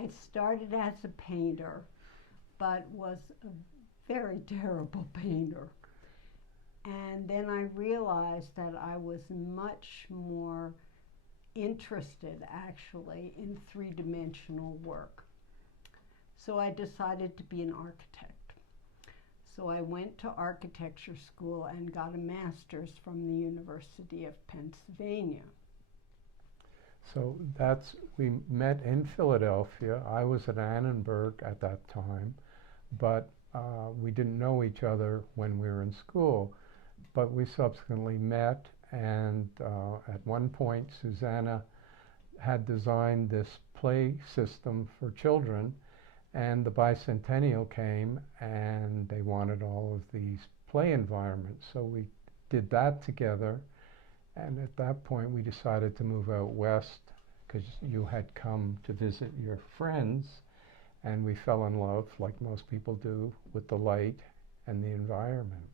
I started as a painter, but was a very terrible painter. And then I realized that I was much more interested actually in three-dimensional work. So I decided to be an architect. So I went to architecture school and got a master's from the University of Pennsylvania. So we met in Philadelphia. I was at Annenberg at that time, but we didn't know each other when we were in school. But we subsequently met, and at one point, Susanna had designed this play system for children, and the bicentennial came, and they wanted all of these play environments. So we did that together, and at that point, we decided to move out west because you had come to visit your friends, and we fell in love, like most people do, with the light and the environment.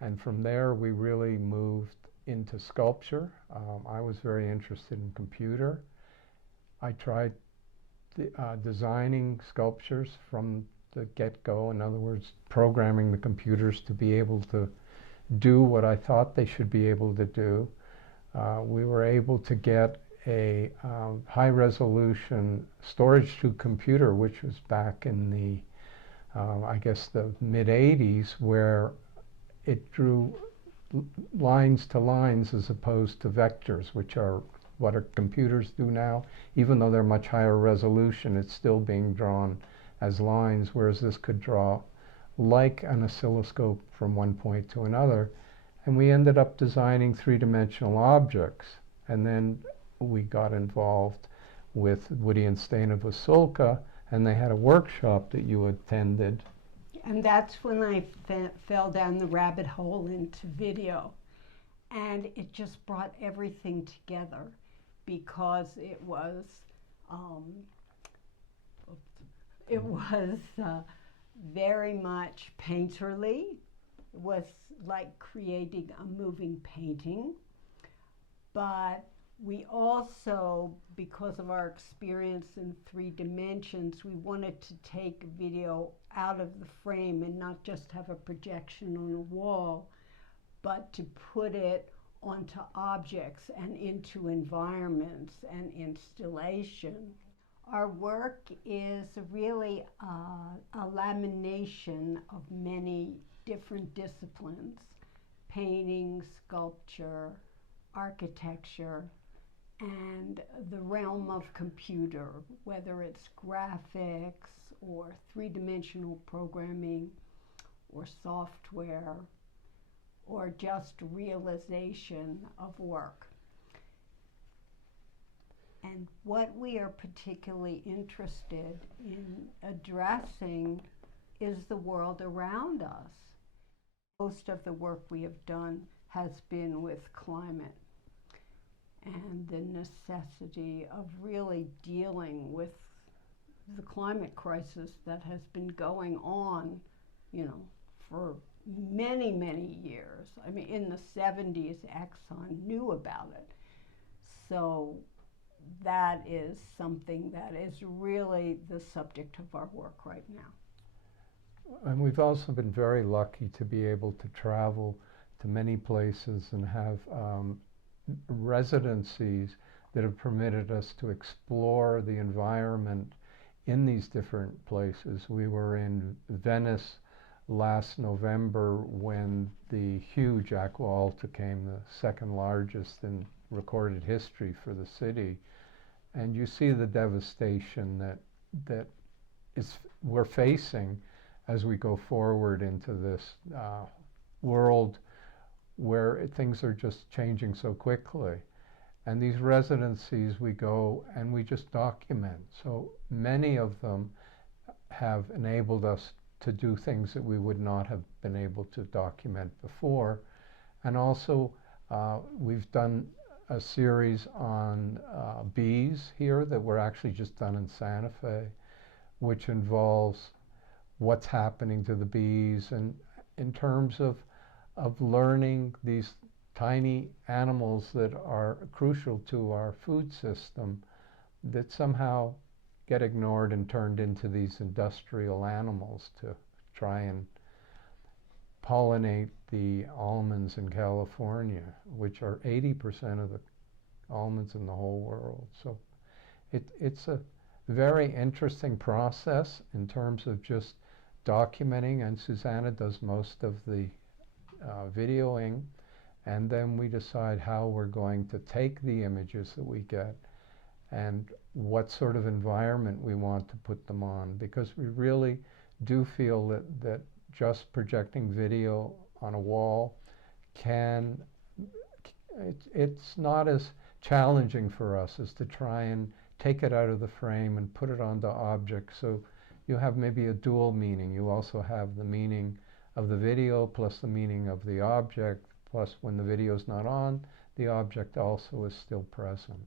And from there, we really moved into sculpture. I was very interested in computer. I tried designing sculptures from the get-go. In other words, programming the computers to be able to do what I thought they should be able to do. We were able to get a high-resolution storage-to computer, which was back in the, I guess, the mid-'80s, where it drew lines to lines as opposed to vectors, which are what our computers do now. Even though they're much higher resolution, it's still being drawn as lines, whereas this could draw like an oscilloscope from one point to another. And we ended up designing three-dimensional objects. And then we got involved with Woody and Stain of Wasulka, and they had a workshop that you attended. And that's when I fell down the rabbit hole into video. And it just brought everything together because it was very much painterly. It was like creating a moving painting. But we also, because of our experience in three dimensions, we wanted to take video out of the frame and not just have a projection on a wall, but to put it onto objects and into environments and installation. Our work is really a lamination of many different disciplines: painting, sculpture, architecture, and the realm of computer, whether it's graphics or three-dimensional programming or software or just realization of work. And what we are particularly interested in addressing is the world around us. Most of the work we have done has been with climate and the necessity of really dealing with the climate crisis that has been going on, for many, many years. I mean, in the 70s, Exxon knew about it. So that is something that is really the subject of our work right now. And we've also been very lucky to be able to travel to many places and have residencies that have permitted us to explore the environment in these different places. We were in Venice last November when the huge Aqua Alta came, the second largest in recorded history for the city. And you see the devastation that we're facing as we go forward into this world where things are just changing so quickly. And these residencies, we go and we just document. So many of them have enabled us to do things that we would not have been able to document before. And also, we've done a series on bees here that were actually just done in Santa Fe, which involves what's happening to the bees and in terms of learning these tiny animals that are crucial to our food system, that somehow get ignored and turned into these industrial animals to try and pollinate the almonds in California, which are 80% of the almonds in the whole world. So it's a very interesting process in terms of just documenting, and Susanna does most of the videoing, and then we decide how we're going to take the images that we get and what sort of environment we want to put them on, because we really do feel that just projecting video on a wall it's not as challenging for us as to try and take it out of the frame and put it onto objects. So you have maybe a dual meaning. You also have the meaning of the video plus the meaning of the object, plus when the video is not on, the object also is still present.